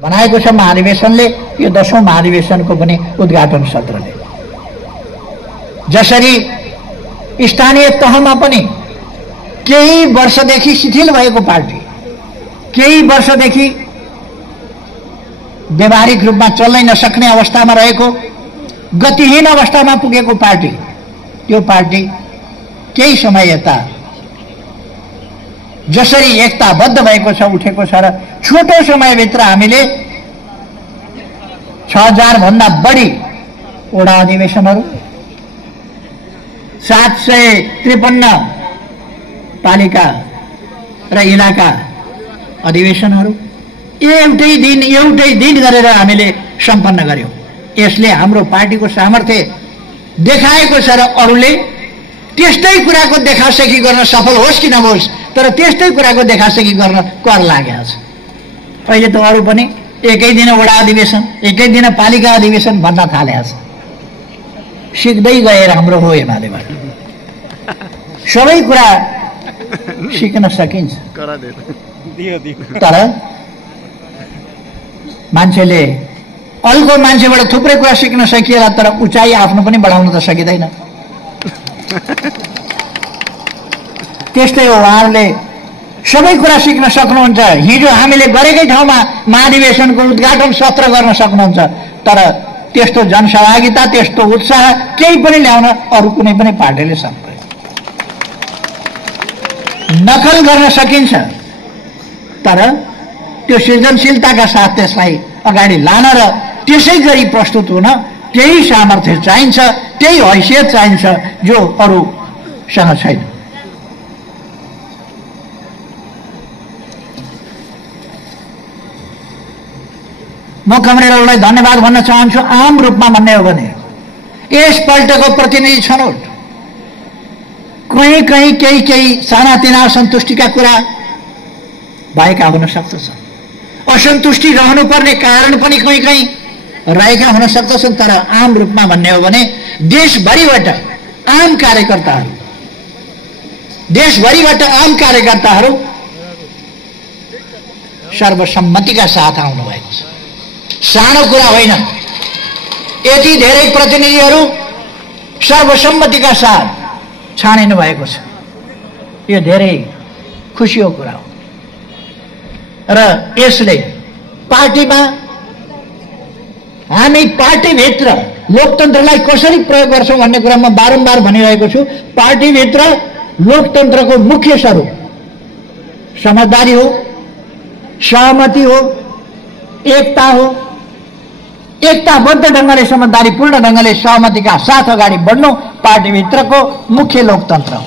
बनाएको छ महाधिवेशनले। यो 10औं महाधिवेशनको पनि उद्घाटन सत्रले जसरी स्थानीय तहमा पनि केही वर्षदेखि शिथिल भएको पार्टी, केही वर्षदेखि व्यावहारिक रूपमा चल्नै नसक्ने अवस्थामा रहेको, गतिहीन अवस्थामा पुगेको पार्टी, त्यो पार्टी केही समय यता जसरी एकताबद्ध भएको छ, उठेको छ र छोटो समयभित्र हामीले 6000 भन्दा बढी वडा अधिवेशनहरू, 753 पालिका र इलाका अधिवेशनहरू एउटै दिन गरेर हामीले सम्पन्न गर्यौं। यसले हाम्रो पार्टीको सामर्थ्य देखाएको छ र अरूले त्यस्तै कुराको देखासेखी गर्न सफल होस् कि नहोस्, तर त्यस्तै कुराको देखासेखी गर्न कर लागेको छ। अहिले त अरू पनि एकै दिन वडा अधिवेशन, एकै दिन पालिका अधिवेशन भन्न थालेको छ। सिक्दै गए राम्रो हो एमालेबाट। सबै कुरा सिक्न सकिन्छ, तर मान्छेले अरूको मान्छेबाट थुप्रै कुरा सिक्न सकिएला, तर उचाइ आफ्नो पनि बढाउन त सकिँदैन। त्यस्तै हो, उहाँहरूले सबै कुरा सिक्न सक्नुहुन्छ। हिजो हामीले गरेकै ठाउँमा महाधिवेशनको उद्घाटन सत्र गर्न सक्नुहुन्छ, तर त्यस्तो जनसहभागिता, त्यस्तो उत्साह केही पनि ल्याउन अरू कुनै पनि पार्टीले सक्दैन। नकल गर्न सकिन्छ, तर त्यो सृजनशीलताका साथ त्यसलाई अगाडि लान र त्यसै गरी प्रस्तुत हुन त्यही सामर्थ्य चाहिन्छ, त्यही हैसियत चाहिन्छ जो अरूसँग छैन। म कमरेडहरूलाई धन्यवाद भन्न चाहन्छु। आम रूपमा भन्ने हो भने यसपल्टको प्रतिनिधि छनौट कहीँ केही सानातिना असन्तुष्टिका कुरा भएका हुन सक्दछन्, असन्तुष्टि रहनुपर्ने कारण पनि कहीँ रहेका हुन सक्दछन्, तर आम रूपमा भन्ने हो भने देशभरिबाट आम कार्यकर्ताहरू सर्वसम्मतिका साथ आउनु भएको छ। सानो कुरा होइन, यति धेरै प्रतिनिधिहरू सर्वसम्मतिका साथ छानिनु भएको छ। यो धेरै खुसीको कुरा हो र यसले पार्टीमा हामी पार्टीभित्र लोकतन्त्रलाई कसरी प्रयोग गर्छौं भन्ने कुरा म बारम्बार भनिरहेको छु। पार्टीभित्र लोकतन्त्रको मुख्य स्वरूप समझदारी हो, सहमति हो, एकता हो। एकताबद्ध ढंगले, समझदारीपूर्ण ढंगले सहमतिका साथ अगाडि बढ्नु पार्टीभित्रको मुख्य लोकतन्त्र हो।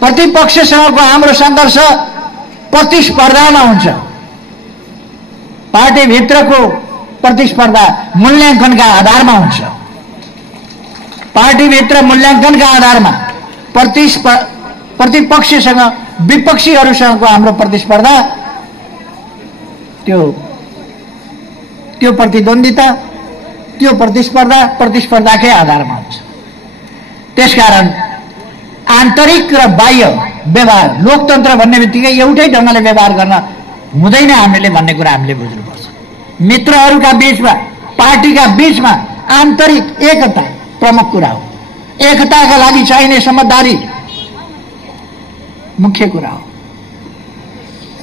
प्रतिपक्षसँगको हाम्रो संघर्ष प्रतिस्पर्धामा हुन्छ। पार्टीभित्रको प्रतिस्पर्धा मूल्याङ्कनका आधारमा हुन्छ। पार्टीभित्र मूल्याङ्कनका आधारमा प्रतिपक्षसँग विपक्षीहरूसँगको हाम्रो प्रतिस्पर्धा, त्यो प्रतिद्वन्दिता, त्यो प्रतिस्पर्धाकै आधारमा हुन्छ। त्यसकारण आन्तरिक र बाह्य व्यवहार, लोकतन्त्र भन्ने बित्तिकै एउटै ढंगले व्यवहार गर्न हुँदैन हामीले भन्ने कुरा हामीले बुझ्नुपर्छ। मित्रहरूका बीचमा, पार्टीका बीचमा आन्तरिक एकता प्रमुख कुरा हो। एकताका लागि चाहिने समझदारी मुख्य कुरा हो।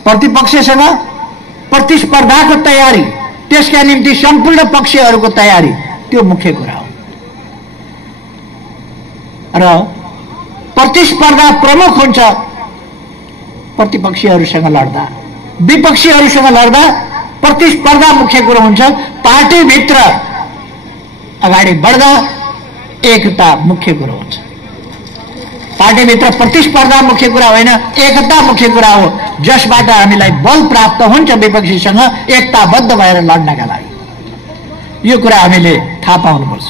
प्रतिपक्षसँग प्रतिस्पर्धाको तयारी, त्यसका निम्ति सम्पूर्ण पक्षहरूको तयारी, त्यो मुख्य कुरा हो। र प्रतिस्पर्धा प्रमुख हुन्छ प्रतिपक्षीहरूसँग लड्दा। विपक्षीहरूसँग लड्दा प्रतिस्पर्धा मुख्य कुरो हुन्छ। पार्टीभित्र अगाडि बढ्दा एकता मुख्य कुरो हुन्छ। पार्टीभित्र प्रतिस्पर्धा मुख्य कुरा होइन, एकता मुख्य कुरा हो, जसबाट हामीलाई बल प्राप्त हुन्छ विपक्षीसँग एकताबद्ध भएर लड्नका लागि। यो कुरा हामीले थाहा पाउनुपर्छ।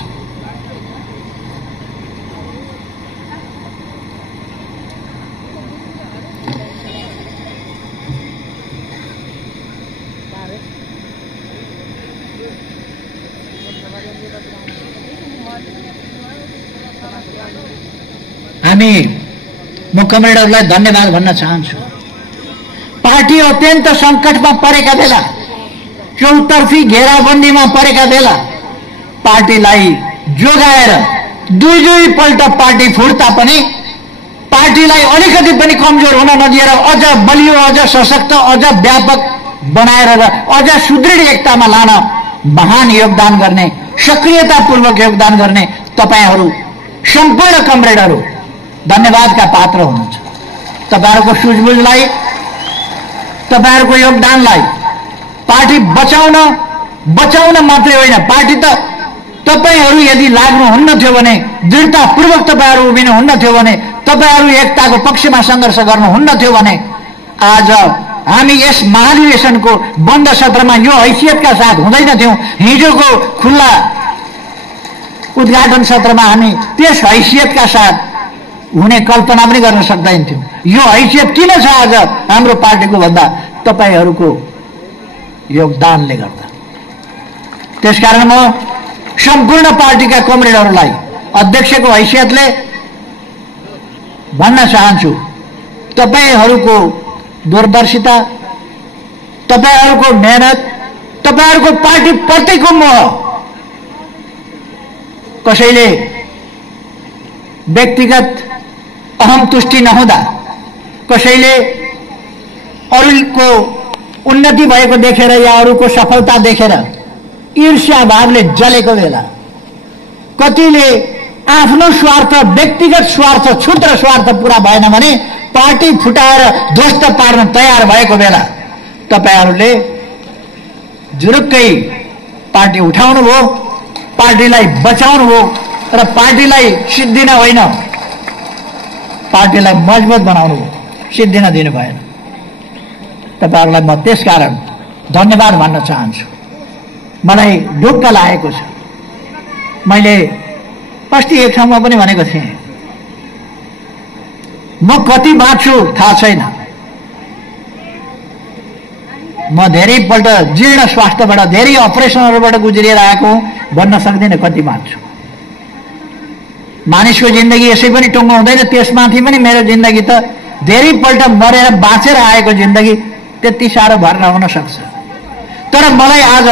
हामी म कमरेडहरूलाई धन्यवाद भन्न चाहन्छु। पार्टी अत्यन्त संकटमा परेका बेला चौतर्फी घेराबन्दीमा परेका बेला पार्टीलाई जोगाएर दुई पल्ट पार्टी फुट्दा पनि पार्टीलाई अलिकति पनि कमजोर हुन नदिएर अझ बलियो, अझ सशक्त, अझ व्यापक बनाएर र अझ सुदृढ एकतामा लान महान योगदान गर्ने, सक्रियतापूर्वक योगदान गर्ने तपाईहरू सम्पूर्ण कमरेडहरू धन्यवादका पात्र हुनुहुन्छ। तपाईहरूको सुझबुझलाई, तपाईहरूको योगदानलाई पार्टी बचाउन मात्रै होइन, पार्टी त तपाईहरू यदि लाग्नुहुन्न थियो भने, दृढतापूर्वक तपाईहरू उभिनुहुन्न थियो भने, तपाईहरू एकताको पक्षमा सङ्घर्ष गर्नुहुन्न थियो भने आज हामी यस महाधिवेशनको बन्द सत्रमा यो हैसियतका साथ हुँदैनथ्यौँ। हिजोको खुल्ला उद्घाटन सत्रमा हामी त्यस हैसियतका साथ हुने कल्पना पनि गर्न सक्दैनथ्यौँ। यो हैसियत किन छ आज हाम्रो पार्टीको भन्दा तपाईहरूको योगदानले गर्दा। त्यसकारण म सम्पूर्ण पार्टीका कमरेडहरूलाई अध्यक्षको हैसियतले भन्न चाहन्छु, तपाईहरूको दूरदर्शिता, तपाईहरूको मेहनत, तपाईहरूको पार्टी प्रतिको मोह, कसैले व्यक्तिगत अहम तुष्टि नहुँदा, कसैले अरूको उन्नति भएको देखेर या अरूको सफलता देखेर ईर्ष्या भावले जलेको बेला, कतिले आफ्नो स्वार्थ, व्यक्तिगत स्वार्थ, क्षुद्र स्वार्थ पूरा भएन भने पार्टी फुटाएर ध्वस्त पार्न तयार भएको बेला तपाईहरूले जुरुक्कै पार्टी उठाउनु भयो, पार्टीलाई बचाउनु भयो र पार्टीलाई सिद्धिन होइन, पार्टीलाई मजबुत बनाउनु भयो, सिद्धिन दिनु भएन। तपाईहरूलाई म त्यसकारण धन्यवाद भन्न चाहन्छु। मलाई ढुक्क लागेको छ। मैले अस्ति एक ठाउँमा पनि भनेको थिएँ, म कति बाँच्छु थाहा छैन, म धेरैपल्ट जीर्ण स्वास्थ्यबाट, धेरै अपरेसनहरूबाट गुज्रिएर आएको भन्न सक्दिनँ कति बाँच्छु। मानिसको जिन्दगी यसै पनि टुङ्गो हुँदैन, त्यसमाथि पनि मेरो जिन्दगी त धेरैपल्ट मरेर बाँचेर आएको जिन्दगी त्यति साह्रो भर नहुन सक्छ। तर मलाई आज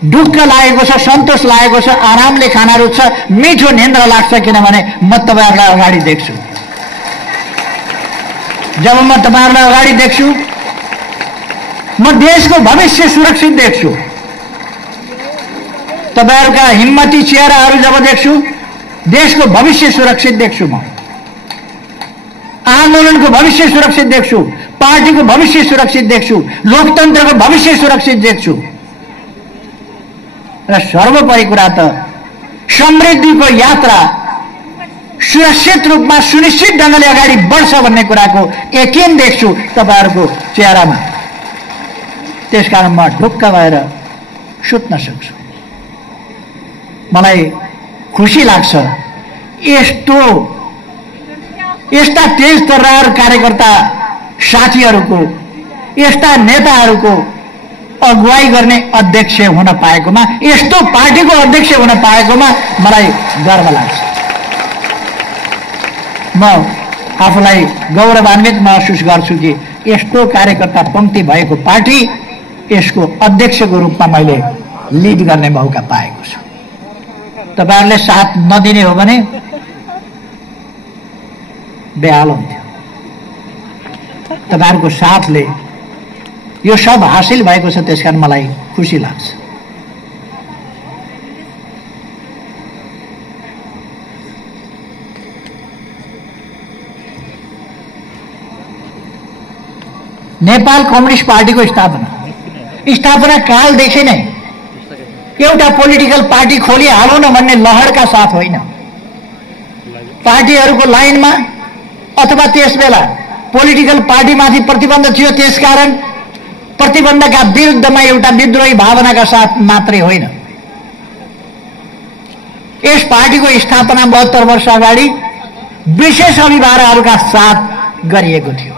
ढुक्क लागेको छ, सन्तोष लागेको छ, आरामले खाना रुच्छ, मिठो निन्द्रा लाग्छ, किनभने म तपाईहरूलाई अगाडि देख्छु। जब म तपाईहरूलाई अगाडि देख्छु म देशको भविष्य सुरक्षित देख्छु। तपाईहरूका हिम्मती चेहराहरू जब देख्छु देशको भविष्य सुरक्षित देख्छु। म आन्दोलनको भविष्य सुरक्षित देख्छु, पार्टीको भविष्य सुरक्षित देख्छु, लोकतन्त्रको भविष्य सुरक्षित देख्छु र सर्वोपरि कुरा त समृद्धिको यात्रा सुरक्षित रूपमा, सुनिश्चित ढङ्गले अगाडि बढ्छ भन्ने कुराको यकिन देख्छु तपाईहरूको चेहरामा। त्यसकारण म ढुक्क भएर सुत्न सक्छु। मलाई खुसी लाग्छ यस्ता तेज तर्रार कार्यकर्ता साथीहरूको, यस्ता नेताहरूको अगुवाई गर्ने अध्यक्ष हुन पाएकोमा, यस्तो पार्टीको अध्यक्ष हुन पाएकोमा मलाई गर्व लाग्छ। म आफूलाई गौरवान्वित महसुस गर्छु कि यस्तो कार्यकर्ता पंक्ति भएको पार्टी, यसको अध्यक्षको रूपमा मैले लिड गर्ने मौका पाएको छु। तपाईहरूले साथ नदिने हो भने बेहाल हुन्थ्यो। तपाईहरूको साथले यो सब हासिल भएको छ, त्यसकारण मलाई खुसी लाग्छ। नेपाल कम्युनिस्ट पार्टीको स्थापना कालदेखि नै एउटा पोलिटिकल पार्टी खोलिहालौँ न भन्ने लहरका साथ होइन, पार्टीहरूको लाइनमा अथवा त्यसबेला पोलिटिकल पार्टीमाथि प्रतिबन्ध थियो, त्यसकारण प्रतिबन्धका विरुद्धमा एउटा विद्रोही भावनाका साथ मात्रै होइन। यस पार्टीको स्थापना 72 वर्ष अगाडि विशेष अभिभावकहरूका साथ गरिएको थियो।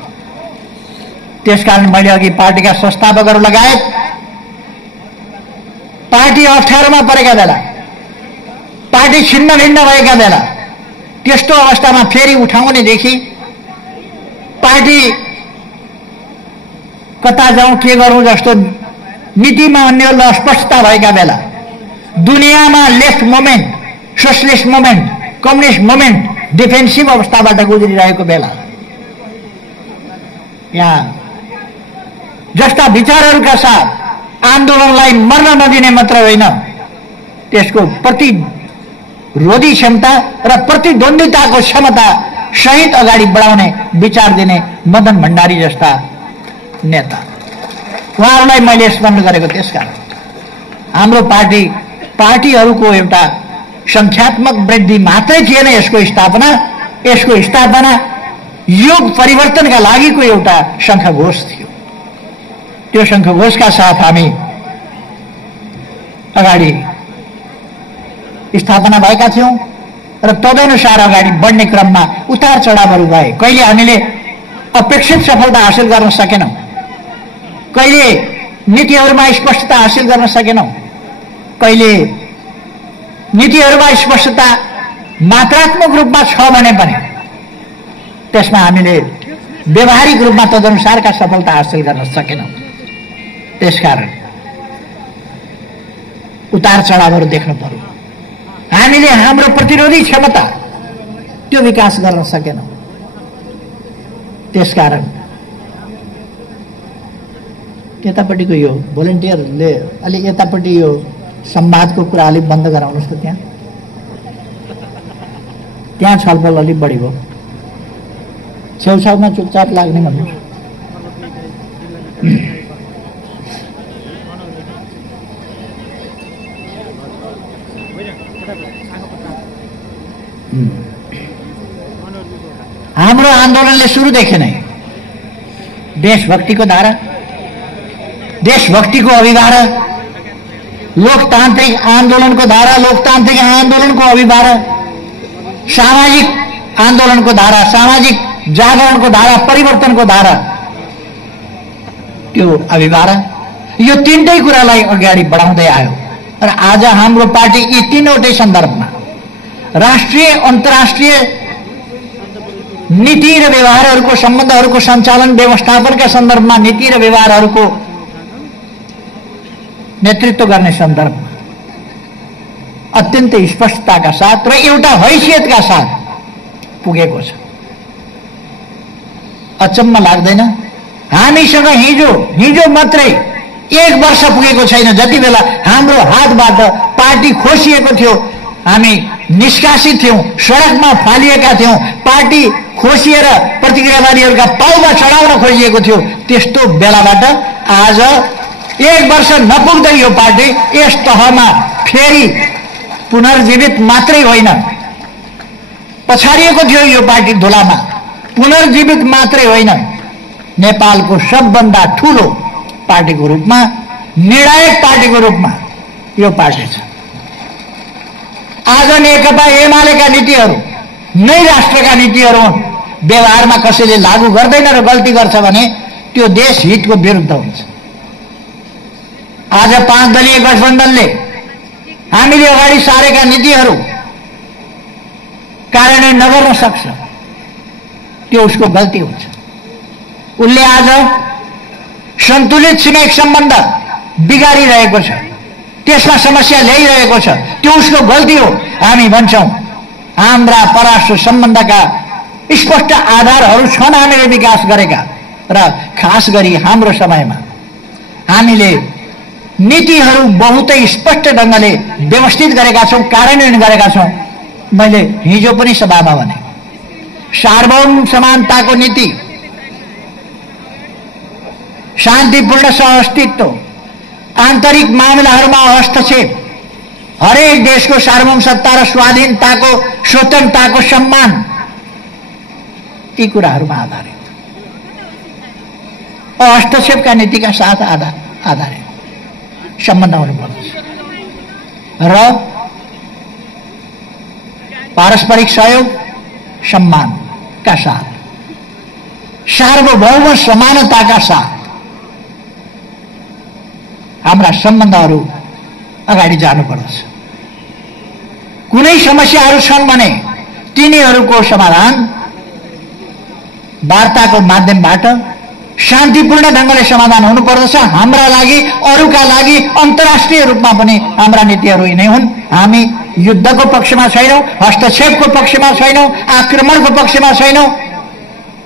त्यसकारण मैले अघि पार्टीका संस्थापकहरू लगायत पार्टी अप्ठ्यारोमा परेका बेला, पार्टी छिन्न भिन्न भएका बेला, त्यस्तो अवस्थामा फेरि उठाउनेदेखि पार्टी कता जाउँ के गरौँ जस्तो नीतिमा उनीहरूलाई अस्पष्टता भएका बेला, दुनियाँमा left moment, socialist moment, communist moment defensive अवस्थाबाट गुज्रिरहेको बेला यहाँ जस्ता विचारहरूका साथ आन्दोलनलाई मर्न नदिने मात्र होइन, त्यसको प्रतिरोधी क्षमता र प्रतिद्वन्द्विताको क्षमता सहित अगाडि बढाउने विचार दिने मदन भण्डारी जस्ता नेता, उहाँहरूलाई मैले स्मरण गरेको। त्यसकारण हाम्रो पार्टीहरूको एउटा संख्यात्मक वृद्धि मात्रै थिएन यसको स्थापना युग परिवर्तनका लागिको एउटा शङ्खघोष थियो। त्यो शङ्खघोषका साथ हामी अगाडि स्थापना भएका थियौं र तदनुसार अगाडि बढ्ने क्रममा उतार चढावहरू भए। कहिले हामीले अपेक्षित सफलता हासिल गर्न सकेनौं, कहिले नीतिहरूमा स्पष्टता हासिल गर्न सकेनौं, कहिले नीतिहरूमा स्पष्टता मात्रात्मक रूपमा छ भने पनि त्यसमा हामीले व्यवहारिक रूपमा तदनुसारका सफलता हासिल गर्न सकेनौं। त्यसकारण उतार चढावहरू देख्न पर्यो। हामीले हाम्रो प्रतिरोधी क्षमता त्यो विकास गर्न सकेनौं। त्यसकारण यतापट्टिको यो भोलिन्टियरले अलि यतापट्टि यो संवादको कुरा अलिक बन्द गराउनुहोस् त। त्यहाँ छलफल अलिक बढी भयो, छेउछाउमा चुपचाप लाग्ने भन्नुहोस्। हाम्रो आन्दोलनले सुरुदेखि नै देशभक्तिको धारा, देशभक्तिको अभिभार, लोकतान्त्रिक आन्दोलनको धारा, लोकतान्त्रिक आन्दोलनको अभिभार, सामाजिक आन्दोलनको धारा, सामाजिक जागरणको धारा, परिवर्तनको धारा, त्यो अभिभार, यो तीनटै कुरालाई अगाडि बढाउँदै आयो। र आज हाम्रो पार्टी यी तीनवटै सन्दर्भमा राष्ट्रिय अन्तर्राष्ट्रिय नीति र व्यवहारहरूको सम्बन्धहरूको सञ्चालन व्यवस्थापनका सन्दर्भमा नीति र व्यवहारहरूको नेतृत्व गर्ने सन्दर्भमा अत्यन्तै स्पष्टताका साथ र एउटा हैसियतका साथ पुगेको छ। अचम्म लाग्दैन? हामीसँग हिजो मात्रै 1 वर्ष पुगेको छैन जति बेला हाम्रो हातबाट पार्टी खोसिएको थियो, हामी निष्कासित थियौं, सडकमा फालिएका थियौं, पार्टी खोसिएर प्रतिक्रियावादीहरूका पाउमा चढाउन खोजिएको थियो, त्यस्तो बेलाबाट आज 1 वर्ष नपुग्दै यो पार्टी यस तहमा फेरि पुनर्जीवित मात्रै होइन, पछाडिएको थियो यो पार्टी धुलामा, पुनर्जीवित मात्रै होइन, नेपालको सबभन्दा ठूलो पार्टीको रूपमा, निर्णायक पार्टीको रूपमा यो पार्टी छ। आज नेकपा एमालेका नीतिहरू नै राष्ट्रका नीतिहरू हुन्। व्यवहारमा कसैले लागू गर्दैन र गल्ती गर्छ भने त्यो देश हितको विरुद्ध हुन्छ। आज 5 दलीय गठबन्धनले हामीले अगाडि सारेका नीतिहरू कार्यान्वयन नगर्न सक्छ, त्यो उसको गल्ती हुन्छ। उसले आज सन्तुलित छिमेक सम्बन्ध बिगारिरहेको छ, त्यसमा समस्या ल्याइरहेको छ, त्यो उसको गल्ती हो। हामी भन्छौं हाम्रा परराष्ट्र सम्बन्धका स्पष्ट आधारहरू छन् हामीले विकास गरेका, र खास गरी हाम्रो समयमा हामीले नीतिहरू बहुतै स्पष्ट ढंगले व्यवस्थित गरेका छौं, कार्यान्वयन गरेका छौं। मैले हिजो पनि सभामा भने सार्वभौम समानताको नीति, शान्तिपूर्ण सहअस्तित्व, आन्तरिक मामिलाहरूमा हस्तक्षेप, हरेक देशको सार्वभौम सत्ता र स्वाधीनताको स्वतन्त्रताको सम्मान, ती कुराहरूमा आधारित हस्तक्षेपका नीतिका साथ आधारित सम्बन्ध हुनुपर्छ र पारस्परिक सहयोग सम्मानका साथ, सार्वभौम समानताका साथ हाम्रा सम्बन्धहरू अगाडि जानुपर्छ। कुनै समस्याहरू छन् भने तिनीहरूको समाधान वार्ताको माध्यमबाट, शान्तिपूर्ण ढंगले समाधान हुनुपर्दछ। हाम्रा लागि, अरूका लागि अन्तर्राष्ट्रिय रूपमा पनि हाम्रा नीतिहरू यिनै हुन्। हामी युद्धको पक्षमा छैनौं, हस्तक्षेपको पक्षमा छैनौं, आक्रमणको पक्षमा छैनौं,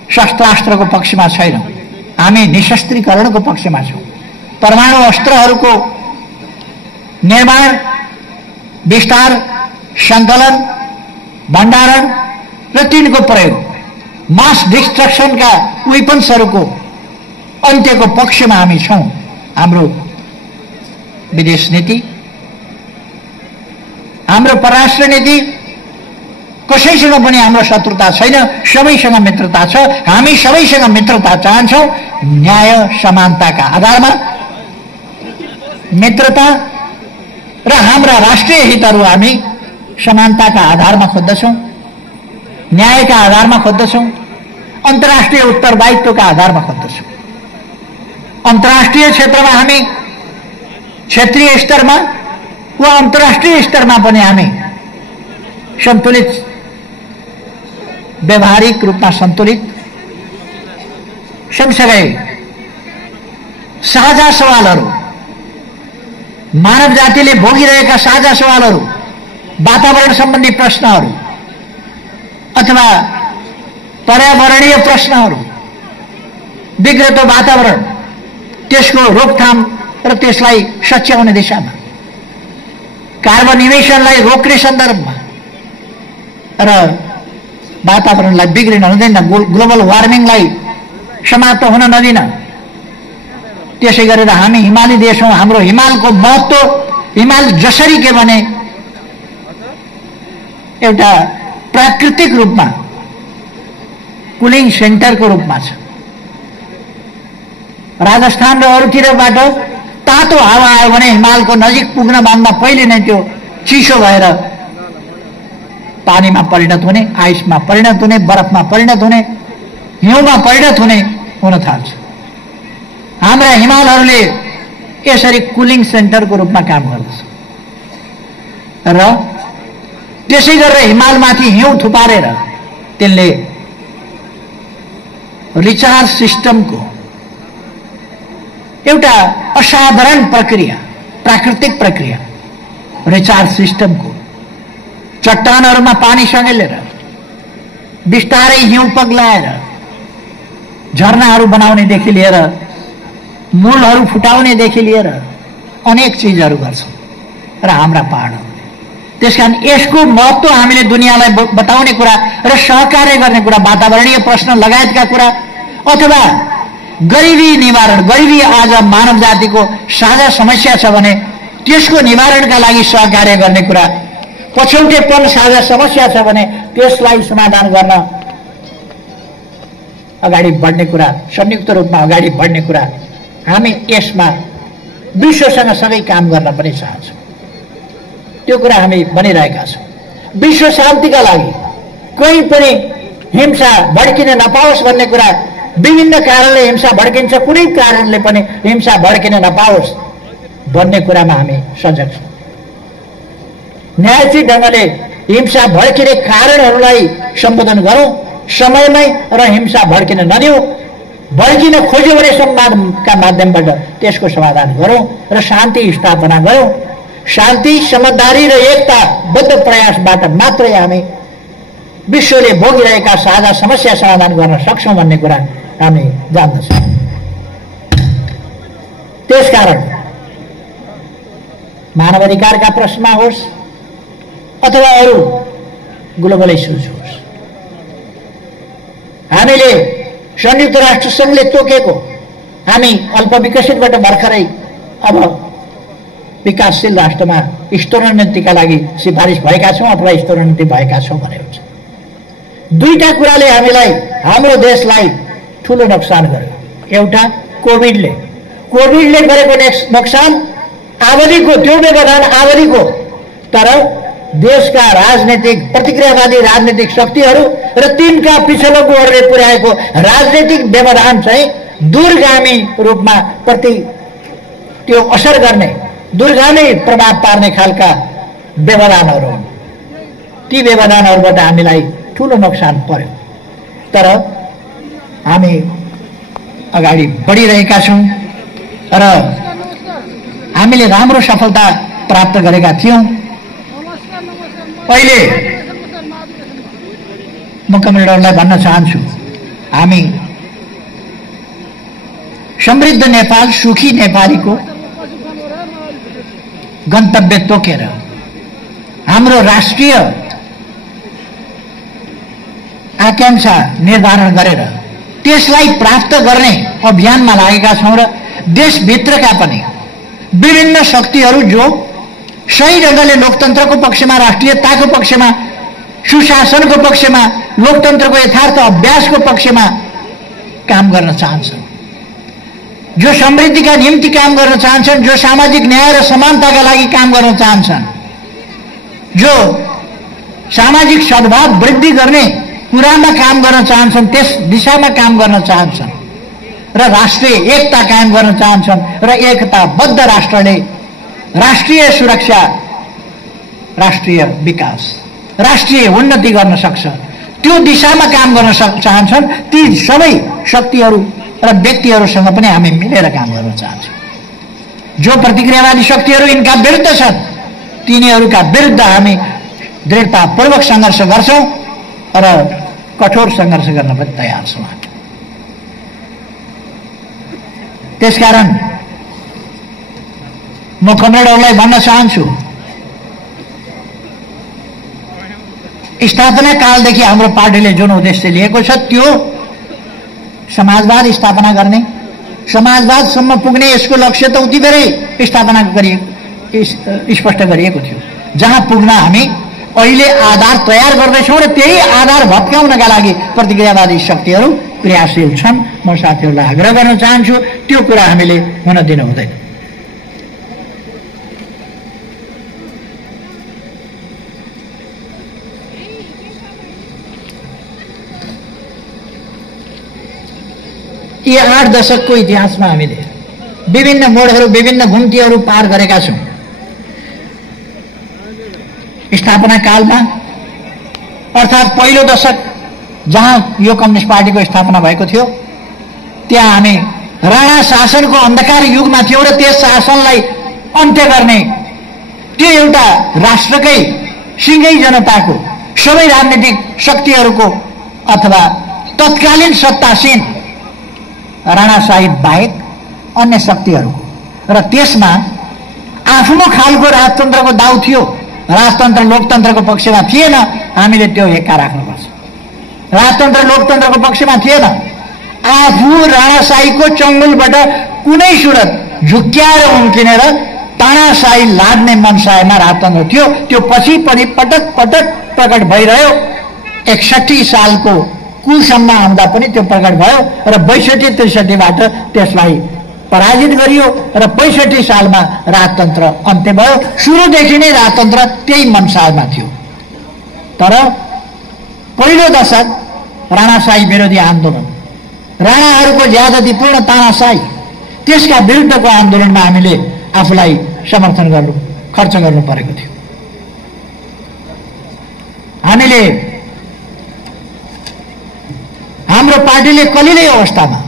शस्त्रास्त्रको पक्षमा छैनौं। हामी निशस्त्रीकरणको पक्षमा छौं। परमाणु अस्त्रहरूको निर्माण, विस्तार, सङ्कलन, भण्डारण र तिनको प्रयोग, मास डिस्ट्रक्सनका वेपन्सहरूको अन्त्यको पक्षमा हामी छौं। हाम्रो विदेश नीति, हाम्रो परराष्ट्र नीति कसैसँग पनि हाम्रो शत्रुता छैन, सबैसँग मित्रता छ। हामी सबैसँग मित्रता चाहन्छौं। न्याय समानताका आधारमा मित्रता र हाम्रा राष्ट्रिय हितहरू हामी समानताका आधारमा खोज्दछौं, न्यायका आधारमा खोज्दछौं, अन्तर्राष्ट्रिय उत्तरदायित्वका आधारमा खोज्दछौं। अन्तर्राष्ट्रिय क्षेत्रमा हामी क्षेत्रीय स्तरमा वा अन्तर्राष्ट्रिय स्तरमा पनि हामी सन्तुलित, व्यावहारिक रूपमा सन्तुलित, सँगसँगै साझा सवालहरू, मानव जातिले भोगिरहेका साझा सवालहरू, वातावरण सम्बन्धी प्रश्नहरू अथवा पर्यावरणीय प्रश्नहरू, बिग्रेको वातावरण, त्यसको रोकथाम र त्यसलाई सच्याउने दिशामा, कार्बन इमिसनलाई रोक्ने सन्दर्भमा र वातावरणलाई बिग्रिन नदिन, ग्लोबल वार्मिङलाई समाप्त हुन नदिन। त्यसै गरेर हामी हिमाली देश हौं। हाम्रो हिमालको महत्त्व, हिमाल जसरी के भने एउटा प्राकृतिक रूपमा कुलिङ सेन्टरको रूपमा छ। राजस्थान र अरूतिरबाट तातो हावा आयो भने हिमालको नजिक पुग्न बाँध्दा पहिले नै त्यो चिसो भएर पानीमा परिणत हुने, आइसमा परिणत हुने, बरफमा परिणत हुने, हिउँमा परिणत हुने हुन थाल्छ। हाम्रा हिमालहरूले यसरी कुलिङ सेन्टरको रूपमा काम गर्दछ र त्यसै गरेर हिमालमाथि हिउँ थुपारेर त्यसले रिचार्ज सिस्टमको एउटा असाधारण प्रक्रिया, प्राकृतिक प्रक्रिया, रिचार्ज सिस्टमको चट्टानहरूमा पानी सङ्घेलेर बिस्तारै हिउँ पग्लाएर झरनाहरू बनाउनेदेखि लिएर मूलहरू फुटाउनेदेखि लिएर अनेक चिजहरू गर्छ र हाम्रा पहाडहरू। त्यसकारण यसको महत्त्व हामीले दुनियाँलाई बताउने कुरा र सहकार्य गर्ने कुरा, वातावरणीय प्रश्न लगायतका कुरा अथवा गरिबी निवारण, गरिबी आज मानव जातिको साझा समस्या छ भने त्यसको निवारणका लागि सहकार्य गर्ने कुरा, पछौटेपन साझा समस्या छ भने त्यसलाई समाधान गर्न अगाडि बढ्ने कुरा, संयुक्त रूपमा अगाडि बढ्ने कुरा, हामी यसमा विश्वसँग सँगै काम गर्न पनि चाहन्छौँ। त्यो कुरा हामी भनिरहेका छौँ। विश्व शान्तिका लागि कोही पनि हिंसा भड्किन नपाओस् भन्ने कुरा, विभिन्न कारणले हिंसा भड्किन्छ, कुनै कारणले पनि हिंसा भड्किन नपाओस् भन्ने कुरामा हामी सजग छौँ। न्यायचित ढङ्गले हिंसा भड्किने कारणहरूलाई सम्बोधन गरौँ समयमै र हिंसा भड्किन नदिउँ। भड्किन खोज्यो भने संवादका माध्यमबाट त्यसको समाधान गरौँ र शान्ति स्थापना गरौँ। शान्ति, समझदारी र एकताबद्ध प्रयासबाट मात्रै हामी विश्वले भोगिरहेका साझा समस्या समाधान गर्न सक्छौँ भन्ने कुरा हामी जान्दछौँ। त्यसकारण मानवाधिकारका प्रश्नमा होस् अथवा अरू ग्लोबल इस्युज होस्, हामीले संयुक्त राष्ट्र संघले तोकेको, हामी अल्पविकसितबाट भर्खरै अब विकासशील राष्ट्रमा स्तरोन्नतिका लागि सिफारिस भएका छौँ अथवा स्तरोन्नति भएका छौँ भने हुन्छ। दुईटा कुराले हामीलाई, हाम्रो देशलाई ठुलो नोक्सान गर्यो। एउटा कोभिडले गरेको नोक्सान आवधिको, त्यो व्यवधान आवधिको, तर देशका राजनीतिक प्रतिक्रियावादी राजनीतिक शक्तिहरू र तिनका पिछलोकोहरूले पुर्याएको राजनीतिक व्यवधान चाहिँ दूरगामी रूपमा त्यो असर गर्ने, दूरगामी प्रभाव पार्ने खालका व्यवधानहरू हुन्। ती व्यवधानहरूबाट हामीलाई ठुलो नोक्सान पर्यो। तर हामी अगाडि बढिरहेका छौँ र हामीले राम्रो सफलता प्राप्त गरेका थियौँ। अहिले म कमरेडहरूलाई भन्न चाहन्छु, हामी समृद्ध नेपाल, सुखी नेपालीको गन्तव्य तोकेर हाम्रो राष्ट्रिय आकांक्षा निर्धारण गरेर त्यसलाई प्राप्त गर्ने अभियानमा लागेका छौँ र देशभित्रका पनि विभिन्न शक्तिहरू जो सही ढङ्गले लोकतन्त्रको पक्षमा, राष्ट्रियताको पक्षमा, सुशासनको पक्षमा, लोकतन्त्रको यथार्थ अभ्यासको पक्षमा काम गर्न चाहन्छन्, जो समृद्धिका निम्ति काम गर्न चाहन्छन्, जो सामाजिक न्याय र समानताका लागि काम गर्न चाहन्छन्, जो सामाजिक सद्भाव वृद्धि गर्ने कुरामा काम गर्न चाहन्छन्, त्यस दिशामा काम गर्न चाहन्छन् र राष्ट्रिय एकता कायम गर्न चाहन्छन् र एकताबद्ध राष्ट्रले राष्ट्रिय सुरक्षा, राष्ट्रिय विकास, राष्ट्रिय उन्नति गर्न सक्छ, त्यो दिशामा काम गर्न चाहन्छन्। ती सबै शक्तिहरू र व्यक्तिहरूसँग पनि हामी मिलेर काम गर्न चाहन्छौँ। जो प्रतिक्रियावादी शक्तिहरू यिनका विरुद्ध छन्, तिनीहरूका विरुद्ध हामी दृढतापूर्वक सङ्घर्ष गर्छौँ र कठोर सङ्घर्ष गर्न पनि तयार छौँ। त्यसकारण म कमरेडहरूलाई भन्न चाहन्छु, स्थापना कालदेखि हाम्रो पार्टीले जुन उद्देश्य लिएको छ त्यो समाजवाद स्थापना गर्ने, समाजवादसम्म पुग्ने यसको लक्ष्य त उति बेरै स्थापना स्पष्ट गरिएको थियो। जहाँ पुग्न हामी अहिले आधार तयार गर्दैछौँ र त्यही आधार भत्काउनका लागि प्रतिक्रियावादी शक्तिहरू क्रियाशील छन्। म साथीहरूलाई आग्रह गर्न चाहन्छु, त्यो कुरा हामीले हुन दिनु हुँदैन। यी 8 दशकको इतिहासमा हामीले विभिन्न मोडहरू, विभिन्न घुम्तीहरू पार गरेका छौँ। स्थापना कालमा अर्थात् पहिलो दशक जहाँ यो कम्युनिस्ट पार्टीको स्थापना भएको थियो, त्यहाँ हामी राणा शासनको अन्धकार युगमा थियौँ र त्यस शासनलाई अन्त्य गर्ने, त्यो एउटा राष्ट्रकै सिङ्गै जनताको, सबै राजनीतिक शक्तिहरूको अथवा तत्कालीन सत्तासीन राणाशाही बाहेक अन्य शक्तिहरूको र त्यसमा आफ्नो खालको राजतन्त्रको दाउ थियो। राजतन्त्र लोकतन्त्रको पक्षमा थिएन, हामीले त्यो एका राख्नुपर्छ। राजतन्त्र लोकतन्त्रको पक्षमा थिएन, आफू राणाशाहीको चङ्गुलबाट कुनै सुरत झुक्क्याएर उम्किनेर तानाशाही लाद्ने मनसायमा राजतन्त्र थियो। त्यो पछि पनि पटक पटक प्रकट भइरह्यो। 61 सालको कुलसम्म आउँदा पनि त्यो प्रकट भयो र 62-63बाट त्यसलाई पराजित गरियो र 65 सालमा राजतन्त्र अन्त्य भयो। सुरुदेखि नै राजतन्त्र त्यही मनसायमा थियो। तर पहिलो दशक राणाशाही विरोधी आन्दोलन, राणाहरूको ज्यादतीपूर्ण तानाशाही, त्यसका विरुद्धको आन्दोलनमा हामीले आफूलाई समर्थन गर्नु, खर्च गर्नु परेको थियो। हामीले हाम्रो पार्टीले कलिलै अवस्थामा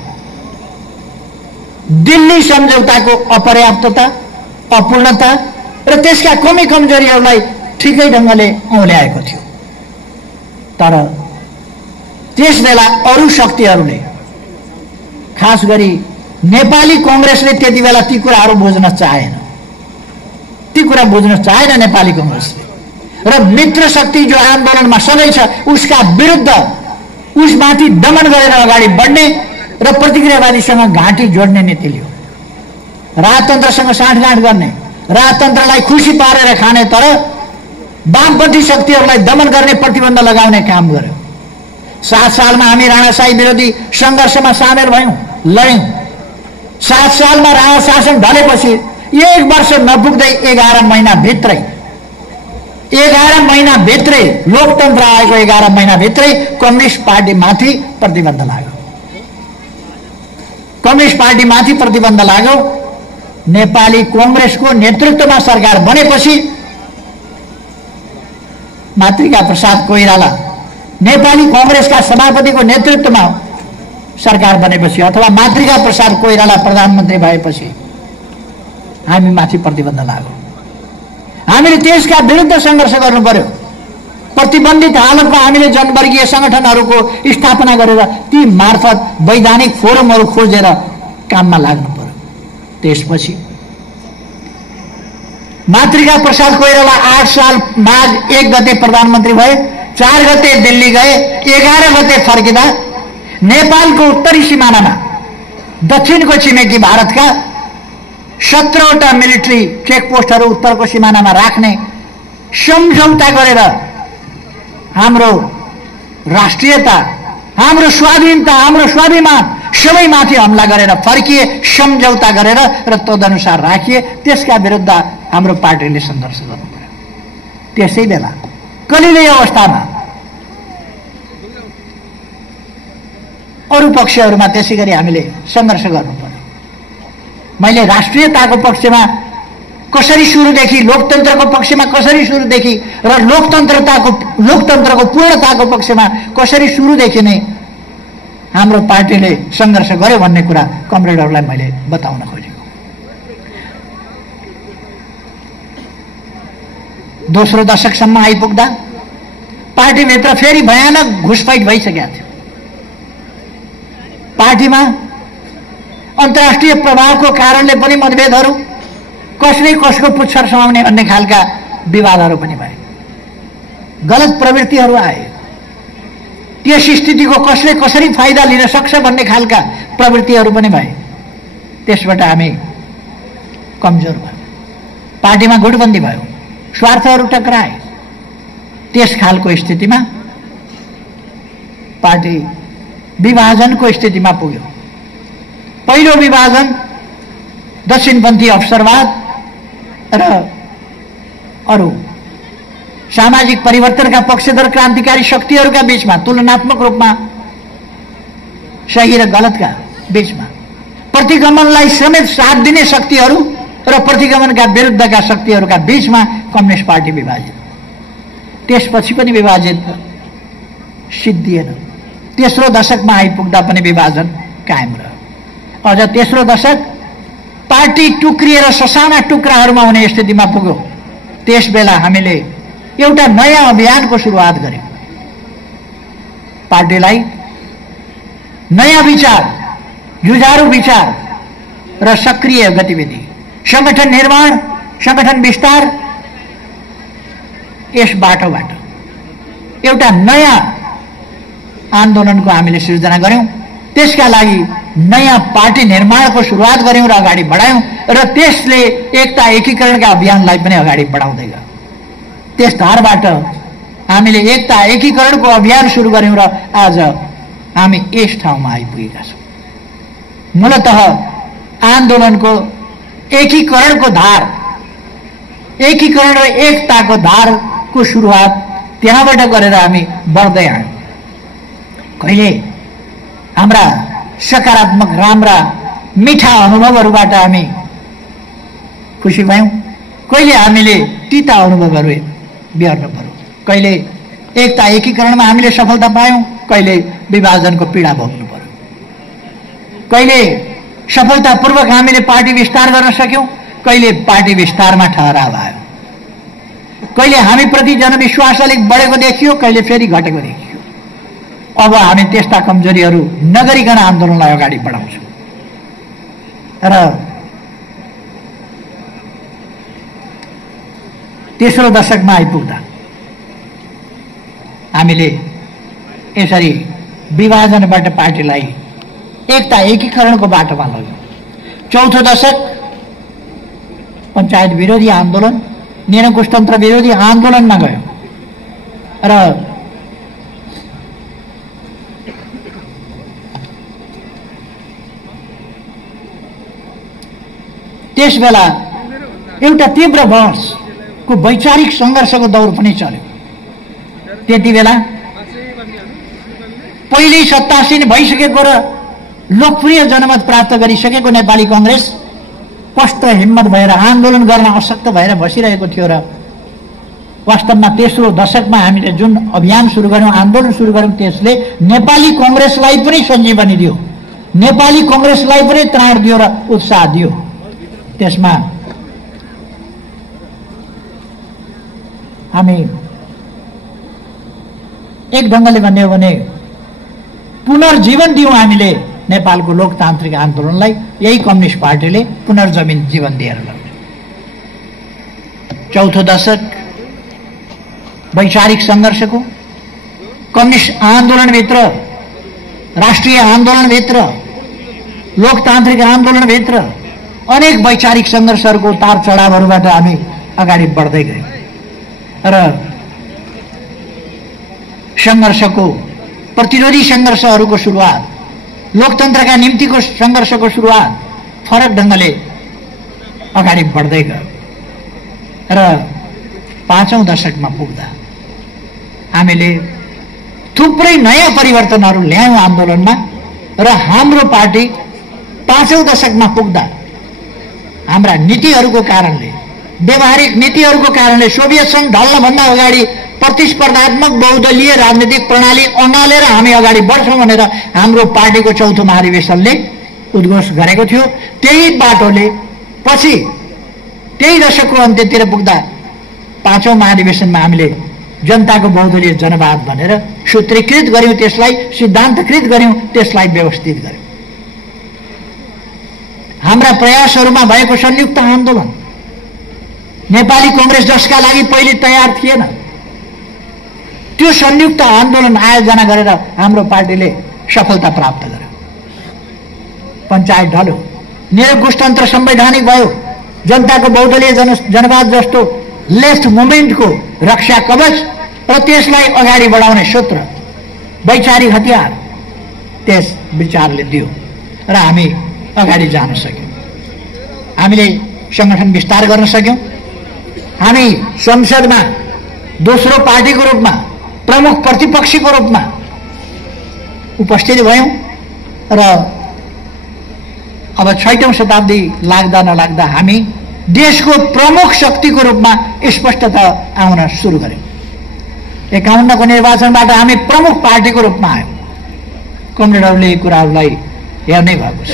दिल्ली सम्झौताको अपर्याप्तता, अपूर्णता र त्यसका कमी कमजोरीहरूलाई ठिकै ढङ्गले औल्याएको थियो। तर त्यस बेला अरू शक्तिहरूले, खास गरी नेपाली कङ्ग्रेसले त्यति बेला ती कुराहरू बुझ्न चाहेन। ती कुरा बुझ्न चाहेन नेपाली कङ्ग्रेसले र मित्र शक्ति जो आन्दोलनमा सधैँ छ उसका विरुद्ध, उसमाथि दमन गरेर अगाडि बढ्ने र प्रतिक्रियावादीसँग घाँटी जोड्ने नीति लियो। राजतन्त्रसँग साँठगाँठ गर्ने, राजतन्त्रलाई खुसी पारेर खाने, तर वामपन्थी शक्तिहरूलाई दमन गर्ने, प्रतिबन्ध लगाउने काम गर्यो। 7 सालमा हामी राणाशाही विरोधी सङ्घर्षमा सामेल भयौँ, लड्यौँ। 7 सालमा राणा शासन ढलेपछि 1 वर्ष नपुग्दै 11 महिनाभित्रै लोकतन्त्र आएको 11 महिनाभित्रै कम्युनिस्ट पार्टीमाथि प्रतिबन्ध लाग्यो। कम्युनिस्ट पार्टीमाथि प्रतिबन्ध लाग्यो। नेपाली कङ्ग्रेसको नेतृत्वमा सरकार बनेपछि मातृका प्रसाद कोइराला नेपाली कङ्ग्रेसका सभापतिको नेतृत्वमा सरकार बनेपछि अथवा मातृका प्रसाद कोइराला प्रधानमन्त्री भएपछि हामी माथि प्रतिबन्ध लाग्यो। हामीले त्यसका विरुद्ध सङ्घर्ष गर्नु पर्यो। प्रतिबन्धित हालतमा हामीले जनवर्गीय सङ्गठनहरूको स्थापना गरेर ती मार्फत वैधानिक फोरमहरू खोजेर काममा लाग्नु पर्यो। त्यसपछि मातृका प्रसाद कोइराला 8 साल माघ 1 गते प्रधानमन्त्री भए, 4 गते दिल्ली गए, 11 गते फर्किँदा नेपालको उत्तरी सिमानामा दक्षिणको छिमेकी भारतका 17वटा मिलिट्री चेकपोस्टहरू उत्तरको सिमानामा राख्ने सम्झौता गरेर हाम्रो राष्ट्रियता, हाम्रो स्वाधीनता, हाम्रो स्वाभिमान सबैमाथि हमला गरेर फर्किए, सम्झौता गरेर र तदनुसार राखिए। त्यसका विरुद्ध हाम्रो पार्टीले सङ्घर्ष गर्नु पर्यो। त्यसै बेला कलिले अवस्थामा अरू पक्षहरूमा त्यसै गरी हामीले सङ्घर्ष गर्नु पर्यो। मैले राष्ट्रियताको पक्षमा कसरी सुरुदेखि, लोकतन्त्रको पक्षमा कसरी सुरुदेखि र लोकतन्त्रको पूर्णताको पक्षमा कसरी सुरुदेखि नै हाम्रो पार्टीले सङ्घर्ष गर्यो भन्ने कुरा कमरेडहरूलाई मैले बताउन खोजेको। दोस्रो दशकसम्म आइपुग्दा पार्टीभित्र फेरि भयानक घुसपैठ भइसकेको थियो। पार्टीमा अन्तर्राष्ट्रिय प्रभावको कारणले पनि मतभेदहरू, कसले कसको पुच्छर समाउने भन्ने खालका विवादहरू पनि भए, गलत प्रवृत्तिहरू आए। त्यस स्थितिको कसले कसरी फाइदा लिन सक्छ भन्ने खालका प्रवृत्तिहरू पनि भए। त्यसबाट हामी कमजोर भयो। पार्टीमा गुटबन्दी भयो, स्वार्थहरू टक्राए। त्यस खालको स्थितिमा पार्टी विभाजनको स्थितिमा पुग्यो। पहिलो विभाजन दक्षिणपन्थी अवसरवाद र अरू सामाजिक परिवर्तनका पक्षधर क्रान्तिकारी शक्तिहरूका बीचमा, तुलनात्मक रूपमा सही र गलतका बीचमा, प्रतिगमनलाई समेत साथ दिने शक्तिहरू र प्रतिगमनका विरुद्धका शक्तिहरूका बीचमा कम्युनिस्ट पार्टी विभाजित। त्यसपछि पनि विभाजित सिद्धिएन। तेस्रो दशकमा आइपुग्दा पनि विभाजन कायम रह्यो। अझ तेस्रो दशक पार्टी टुक्रिएर ससाना टुक्राहरूमा हुने स्थितिमा पुग्यो। त्यसबेला हामीले एउटा नयाँ अभियानको सुरुवात गर्यौं। पार्टीलाई नयाँ विचार, जुझारू विचार र सक्रिय गतिविधि, संगठन निर्माण, संगठन विस्तार, यस बाटोबाट एउटा नयाँ आन्दोलनको हामीले सृजना गर्यौं। त्यसका लागि नयाँ पार्टी निर्माणको सुरुवात गर्यौं र अगाडि बढायौं र त्यसले एकता एकीकरणका अभियानलाई पनि अगाडि बढाउँदै गयो। त्यस धारबाट हामीले एकता एकीकरणको अभियान सुरु गर्यौं र आज हामी यस ठाउँमा आइपुगेका छौं। मूलतः आन्दोलनको एकीकरणको धार, एकीकरण र एकताको धारको सुरुवात त्यहाँबाट गरेर हामी बढ्दै आयौं। कहिले हाम्रा सकारात्मक, राम्रा, मिठा अनुभवहरूबाट हामी खुसी भयौं, कहिले हामीले तीता अनुभवहरू बिहोर्नु पर्यो। कहिले एकता एकीकरणमा हामीले सफलता पायौं, कहिले विभाजनको पीडा भोग्नु पर्यो। कहिले सफलतापूर्वक हामीले पार्टी विस्तार गर्न सक्यौं, कहिले पार्टी विस्तारमा ठहराव आयो। कहिले हामीप्रति जनविश्वास अलिक बढेको देखियो, कहिले फेरि घटेको देखियो। अब हामी त्यस्ता कमजोरीहरू नगरिकन आन्दोलनलाई अगाडि बढाउँछौं र तेस्रो दशकमा आइपुग्दा हामीले यसरी विभाजनबाट पार्टीलाई एकता एकीकरणको बाटोमा लग्यौं। चौथो दशक पञ्चायत विरोधी आन्दोलन, निरङ्कुशतन्त्र विरोधी आन्दोलनमा गयो र त्यसबेला एउटा तीव्र बहसको वैचारिक सङ्घर्षको दौर पनि चल्यो। त्यति बेला पहिले सत्तासीन भइसकेको र लोकप्रिय जनमत प्राप्त गरिसकेको नेपाली कांग्रेस कष्ट हिम्मत भएर आन्दोलन गर्न अशक्त भएर बसिरहेको थियो र वास्तवमा तेस्रो दशकमा हामीले जुन अभियान सुरु गर्यौं, आन्दोलन सुरु गर्यौं, त्यसले नेपाली कांग्रेसलाई पनि सञ्जीवनी दियो। नेपाली कांग्रेसलाई पनि त्राण दियो र उत्साह दियो। त्यसमा हामी एक ढंगले भन्ने हो भने पुनर्जीवन दियौं हामीले नेपालको लोकतान्त्रिक आन्दोलनलाई। यही कम्युनिस्ट पार्टीले पुनर्जीवन दिएर लग्यो। चौथो दशक वैचारिक संघर्षको, कम्युनिस्ट आन्दोलनभित्र, राष्ट्रिय आन्दोलनभित्र, लोकतान्त्रिक आन्दोलनभित्र अनेक वैचारिक संघर्षहरूको उतार चढावहरूबाट हामी अगाडि बढ्दै गयौं र संघर्षको, प्रतिरोधी संघर्षहरूको सुरुवात, लोकतन्त्रका निम्तिको संघर्षको सुरुवात फरक ढंगले अगाडि बढ्दै गयो र 5औं दशकमा पुग्दा हामीले थुप्रै नयाँ परिवर्तनहरू ल्यायौं आन्दोलनमा र हाम्रो पार्टी 5औं दशकमा पुग्दा हाम्रा नीतिहरूको कारणले, व्यवहारिक नीतिहरूको कारणले सोभियत संघ ढल्नभन्दा अगाडि प्रतिस्पर्धात्मक बहुदलीय राजनीतिक प्रणाली अँगालेर हामी अगाडि बढ्छौं भनेर हाम्रो पार्टीको चौथो महाधिवेशनले उद्घोष गरेको थियो। त्यही बाटोले पछि त्यही दशकको अन्त्यतिर पुग्दा 5औं महाधिवेशनमा हामीले जनताको बहुदलीय जनवाद भनेर सूत्रीकृत गर्यौं, त्यसलाई सिद्धान्तकृत गर्यौं, त्यसलाई व्यवस्थित गर्यौं। हाम्रा प्रयासहरूमा भएको संयुक्त आन्दोलन नेपाली कांग्रेस जसका लागि पहिले तयार थिएन, त्यो संयुक्त आन्दोलन आयोजना गरेर हाम्रो पार्टीले सफलता प्राप्त गर्यो। पञ्चायत ढल्यो, निरङ्कुशतन्त्र संवैधानिक भयो, जनताको बहुदलीय जनवाद जस्तो लेफ्ट मुभमेन्टको रक्षा कवच र त्यसलाई अगाडि बढाउने सूत्र, वैचारिक हतियार त्यस विचारले दियो र हामी अगाडि जान सक्यौं। हामीले संगठन विस्तार गर्न सक्यौं। हामी संसदमा दोस्रो पार्टीको रूपमा, प्रमुख प्रतिपक्षीको रूपमा उपस्थित भयौं र अब 6औं शताब्दी लाग्दा नलाग्दा हामी देशको प्रमुख शक्तिको रूपमा स्पष्टता आउन सुरु गर्यौं। 51 को निर्वाचनबाट हामी प्रमुख पार्टीको रूपमा आयौं। कमरेडहरूले यी कुराहरूलाई हेर्नै भएको छ।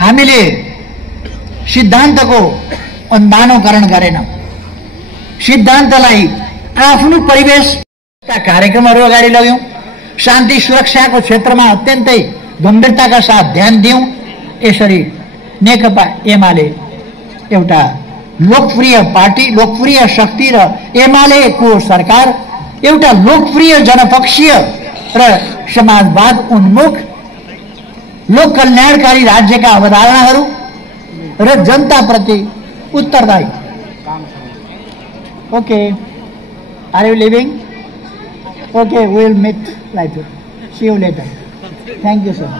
हामीले सिद्धान्तको अन्धानुकरण गरेनौं। सिद्धान्तलाई आफ्नो परिवेशका कार्यक्रमहरू अगाडि लग्यौं। शान्ति सुरक्षाको क्षेत्रमा अत्यन्तै गम्भीरताका साथ ध्यान दियौं। यसरी नेकपा एमाले एउटा लोकप्रिय पार्टी, लोकप्रिय शक्ति र एमालेको सरकार एउटा लोकप्रिय जनपक्षीय र समाजवाद उन्मुख लोक कल्याणकारी राज्यका अवधारणाहरू र जनताप्रति उत्तरदायी। Okay, are you living? Okay, we will meet later. See you later. Thank you sir.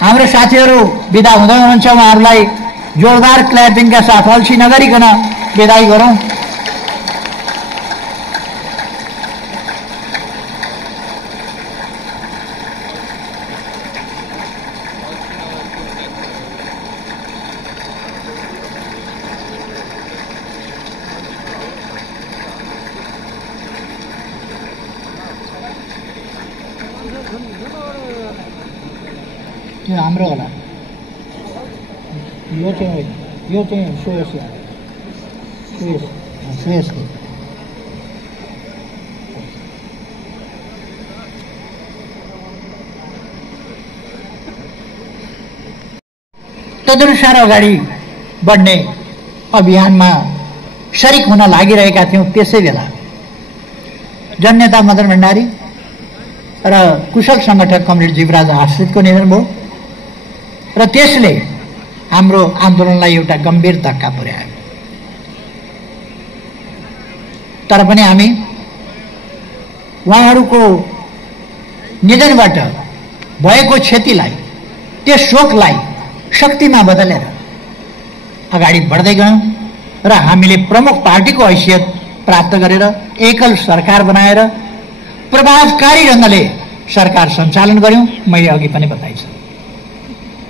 हाम्रो साथीहरू बिदा हुँदै हुनुहुन्छ, उहाँहरूलाई जोरदार क्ल्यापिङका साथ अल्छी नगरिकन बिदाई गरौँ। यो हाम्रो होला, यो चाहिँ सुयसको तदनुसार अगाडि बढ्ने अभियानमा शरीक हुन लागिरहेका थियौं। त्यसै बेला जननेता मदन भण्डारी र कुशल संगठक कमरेड जीवराज आश्रितको निधन भयो र त्यसले हाम्रो आन्दोलनलाई एउटा गम्भीर धक्का पुर्यायो। तर पनि हामी उहाँहरूको निधनबाट भएको क्षतिलाई, त्यस शोकलाई शक्तिमा बदलेर अगाडि बढ्दै गयौं र हामीले प्रमुख पार्टीको हैसियत प्राप्त गरेर एकल सरकार बनाएर प्रभावकारी ढंगले सरकार सञ्चालन गर्यौं। मैले अघि पनि बताइछु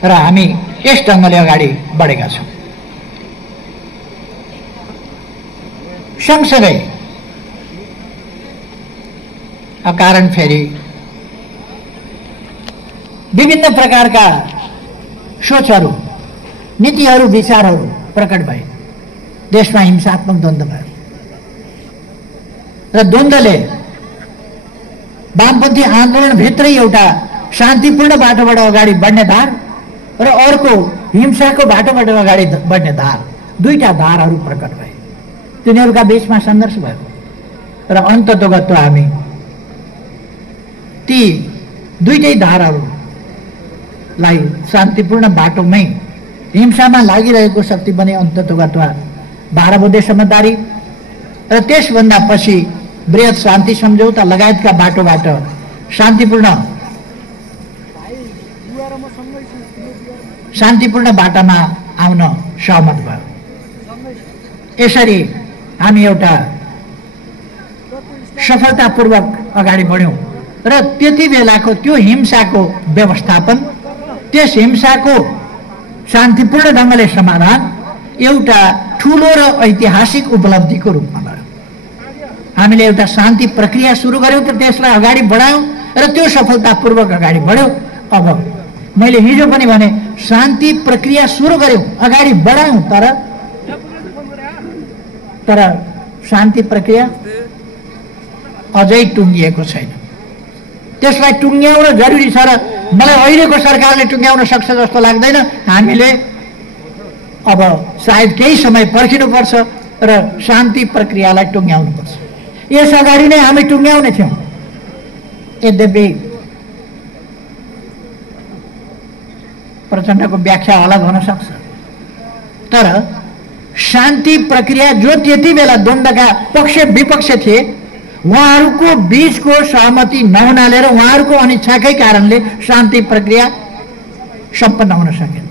र हामी यस ढंगले अगाडि बढेका छौं। सँगसँगै अकारण फेरि विभिन्न प्रकारका सोचहरू, नीतिहरू, विचारहरू प्रकट भए। देशमा हिंसात्मक द्वन्द्व भयो र द्वन्द्वले वामपन्थी आन्दोलनभित्रै एउटा शान्तिपूर्ण बाटोबाट अगाडि बढ्ने धार र अर्को हिंसाको बाटोबाट अगाडि बढ्ने धार, दुईटा धारहरू प्रकट भए। तिनीहरूका बीचमा सङ्घर्ष भयो र अन्ततोगत्व हामी ती दुईटै धारहरूलाई शान्तिपूर्ण बाटोमै हिंसामा लागिरहेको शक्ति बने। अन्ततोगत्व 12 बुँदे समझदारी र त्यसभन्दा पछि बृहत शान्ति सम्झौता लगायतका बाटोबाट शान्तिपूर्ण बाटामा आउन सहमत भयो। यसरी हामी एउटा सफलतापूर्वक अगाडि बढ्यौं र त्यति बेलाको त्यो हिंसाको व्यवस्थापन, त्यस हिंसाको शान्तिपूर्ण ढङ्गले समाधान एउटा ठूलो र ऐतिहासिक उपलब्धिको रूपमा भयो। हामीले एउटा शान्ति प्रक्रिया सुरु गर्यौं र त्यसलाई अगाडि बढायौं र त्यो सफलतापूर्वक अगाडि बढ्यो। अब मैले हिजो पनि भने शान्ति प्रक्रिया सुरु गर्यौं, अगाडि बढायौं, तर शान्ति प्रक्रिया अझै टुङ्गिएको छैन। त्यसलाई टुङ्ग्याउन जरुरी छ र मलाई अहिलेको सरकारले टुङ्ग्याउन सक्छ जस्तो लाग्दैन। हामीले अब सायद केही समय पर्खिनुपर्छ र शान्ति प्रक्रियालाई टुङ्ग्याउनुपर्छ। यस अगाडि नै हामी टुङ्ग्याउने थियौं। यद्यपि प्रचण्डको व्याख्या अलग हुन सक्छ, तर शान्ति प्रक्रिया जो त्यति बेला द्वन्द्वका पक्ष विपक्ष थिए उहाँहरूको बीचको सहमति नहुनाले र उहाँहरूको अनिच्छाकै कारणले शान्ति प्रक्रिया सम्पन्न हुन सकेन।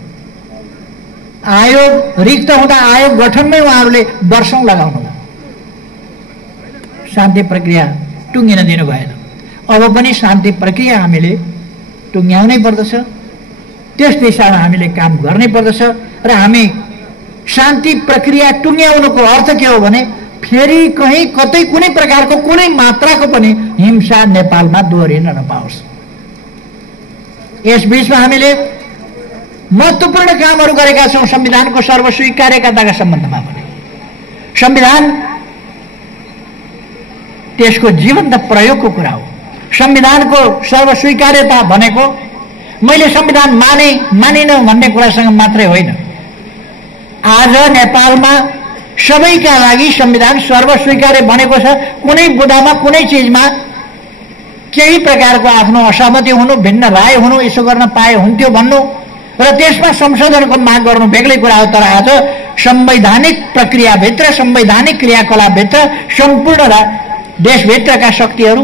आयोग रिक्त हुँदा आयोग गठनमै उहाँहरूले वर्षौं लगाउनु भयो। शान्ति प्रक्रिया टुङ्गिन दिनु भएन। अब पनि शान्ति प्रक्रिया हामीले टुङ्ग्याउनै पर्दछ, त्यस दिशामा हामीले काम गर्नै पर्दछ र हामी शान्ति प्रक्रिया टुङ्ग्याउनुको अर्थ के हो भने फेरि कहीँ कतै कुनै प्रकारको कुनै मात्राको पनि हिंसा नेपालमा दोहोरिन नपाओस्। यस बीचमा हामीले महत्त्वपूर्ण कामहरू गरेका छौं। संविधानको सर्वस्वीकार्यताका सम्बन्धमा पनि संविधान त्यसको जीवन्त प्रयोगको कुरा हो। संविधानको सर्वस्वीकार्यता भनेको मैले संविधान मानिन भन्ने कुरासँग मात्रै होइन। आज नेपालमा सबैका लागि संविधान सर्वस्वीकार्य बनेको छ। कुनै बुदामा कुनै चिजमा केही प्रकारको आफ्नो असहमति हुनु, भिन्न राय हुनु, यसो गर्न पाए हुन्थ्यो भन्नु र त्यसमा संशोधनको माग गर्नु बेग्लै कुरा हो। तर आज संवैधानिक प्रक्रियाभित्र, संवैधानिक क्रियाकलापभित्र सम्पूर्ण देशभित्रका शक्तिहरू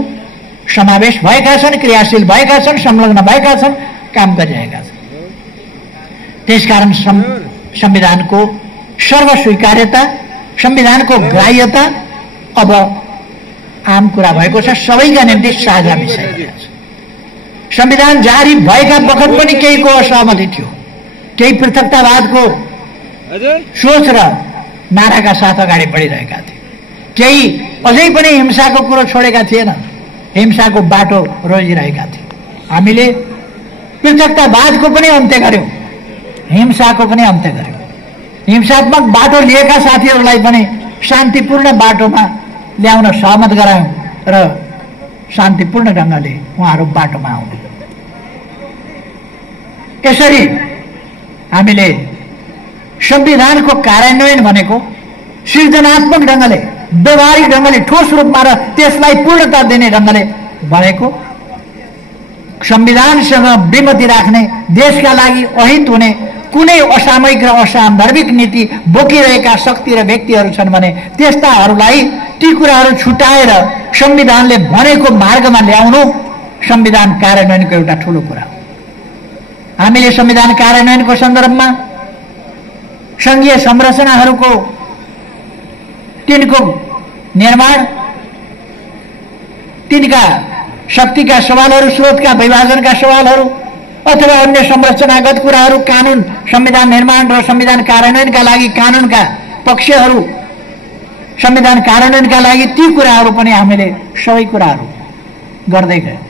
समावेश भएका छन्, क्रियाशील भएका छन्, संलग्न भएका छन्, काम गरिरहेका छन्। त्यसकारण संविधानको सर्वस्वीकार्यता, संविधानको ग्राह्यता अब आम कुरा भएको छ, सबैका निम्ति साझा विषय छ। संविधान जारी भएका बखत पनि केहीको असहमति थियो, केही पृथकतावादको सोच र नाराका साथ अगाडि बढिरहेका थिए, केही अझै पनि हिंसाको कुरो छोडेका थिएन, हिंसाको बाटो रोजिरहेका थिए। हामीले पृथकतावादको पनि अन्त्य गर्यौं, हिंसाको पनि अन्त्य गर्यौं। हिंसात्मक बाटो लिएका साथीहरूलाई पनि शान्तिपूर्ण बाटोमा ल्याउन सहमत गरायौं र शान्तिपूर्ण ढङ्गले उहाँहरू बाटोमा आउनु। यसरी हामीले संविधानको कार्यान्वयन भनेको सृजनात्मक ढङ्गले, व्यवहारिक ढङ्गले, ठोस रूपमा र त्यसलाई पूर्णता दिने ढङ्गले भनेको संविधानसँग विमति राख्ने, देशका लागि अहित हुने कुनै असामयिक र असान्दर्भिक नीति बोकिरहेका शक्ति र व्यक्तिहरू छन् भने त्यस्ताहरूलाई ती कुराहरू छुटाएर संविधानले भनेको मार्गमा ल्याउनु संविधान कार्यान्वयनको एउटा ठूलो कुरा हो। हामीले संविधान कार्यान्वयनको सन्दर्भमा संघीय संरचनाहरूको तिनको निर्माण, तिनका शक्तिका सवालहरू, स्रोतका विभाजनका सवालहरू अथवा अन्य संरचनागत कुराहरू, कानून, संविधान निर्माण र संविधान कार्यान्वयनका लागि कानूनका पक्षहरू संविधान कार्यान्वयनका लागि ती कुराहरू पनि हामीले सबै कुराहरू गर्दै गयौं।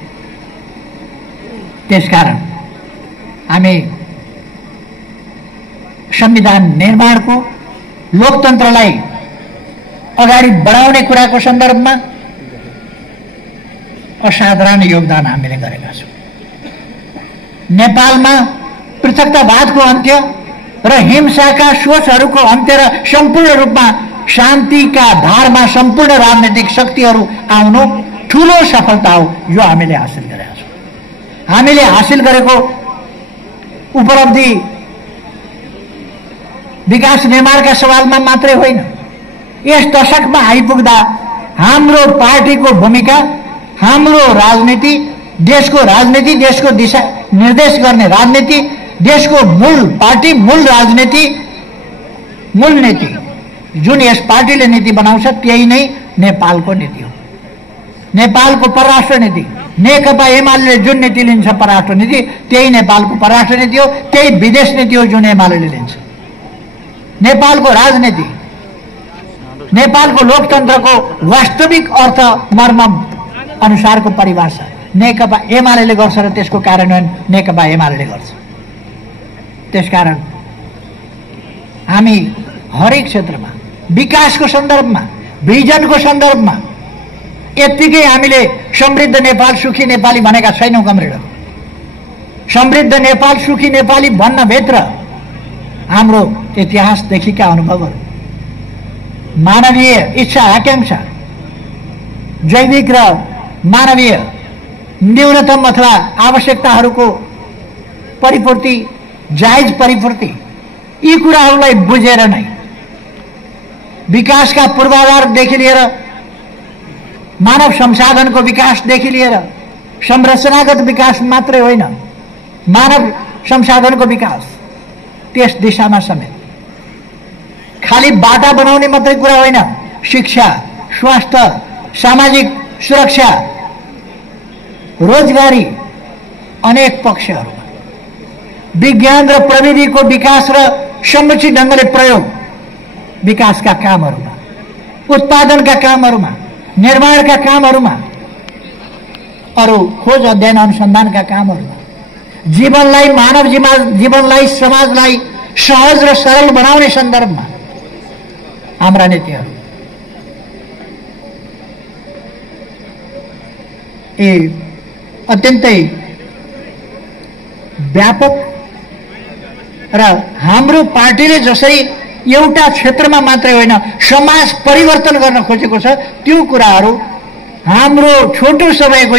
त्यसकारण हामी संविधान निर्माणको लोकतन्त्रलाई अगाडि बढाउने कुराको सन्दर्भमा असाधारण योगदान हामीले गरेका छौं। नेपालमा पृथकतावादको अन्त्य र हिंसाका सोचहरूको अन्त्य र सम्पूर्ण रूपमा शान्तिका धारमा सम्पूर्ण राजनीतिक शक्तिहरू आउनु ठूलो सफलता हो, यो हामीले हासिल गरेका छौं। हामीले हासिल गरेको उपलब्धि विकास निर्माणका सवालमा मात्रै होइन, यस दशकमा आइपुग्दा हाम्रो पार्टीको भूमिका, हाम्रो राजनीति, देशको दिशा निर्देश गर्ने राजनीति, देशको मूल पार्टी, मूल राजनीति, मूल नीति जुन यस पार्टीले नीति बनाउँछ त्यही नै नेपालको नीति हो। नेपालको परराष्ट्र नीति, नेकपा एमाले जुन नीति लिन्छ परराष्ट्र नीति, त्यही नेपालको परराष्ट्र नीति हो, त्यही विदेश नीति हो जुन एमाले लिन्छ। नेपालको राजनीति, नेपालको लोकतन्त्रको वास्तविक अर्थ मर्म अनुसारको परिभाषा नेकपा एमाले गर्छ र त्यसको कार्यान्वयन नेकपा एमाले गर्छ। त्यसकारण हामी हरेक क्षेत्रमा विकासको सन्दर्भमा, भिजनको सन्दर्भमा यत्तिकै हामीले समृद्ध नेपाल सुखी नेपाली भनेका छैनौं। कमरेडहरू, समृद्ध नेपाल सुखी नेपाली भन्न भित्र हाम्रो इतिहासदेखिका अनुभवहरू, मानवीय इच्छा आकांक्षा, जैविक र मानवीय न्यूनतम अथवा आवश्यकताहरूको परिपूर्ति, जायज परिपूर्ति, यी कुराहरूलाई बुझेर नै विकासका पूर्वाधारदेखि लिएर मानव संसाधनको विकासदेखि लिएर संरचनागत विकास मात्रै होइन, मानव संसाधनको विकास त्यस दिशामा समेत खाली बाटा बनाउने मात्रै कुरा होइन, शिक्षा, स्वास्थ्य, सामाजिक सुरक्षा, रोजगारी, अनेक पक्षहरूमा विज्ञान र प्रविधिको विकास र समुचित ढंगले प्रयोग, विकासका कामहरूमा, उत्पादनका कामहरूमा, निर्माणका कामहरूमा, अरू खोज अध्ययन अनुसन्धानका कामहरूमा, जीवनलाई, मानव जीवनलाई, समाजलाई सहज र सरल बनाउने सन्दर्भमा हाम्रा नीतिहरू अत्यन्तै व्यापक र हाम्रो पार्टीले जसरी एउटा क्षेत्रमा मात्रै होइन समाज परिवर्तन गर्न खोजेको छ त्यो कुराहरू हाम्रो छोटो समयको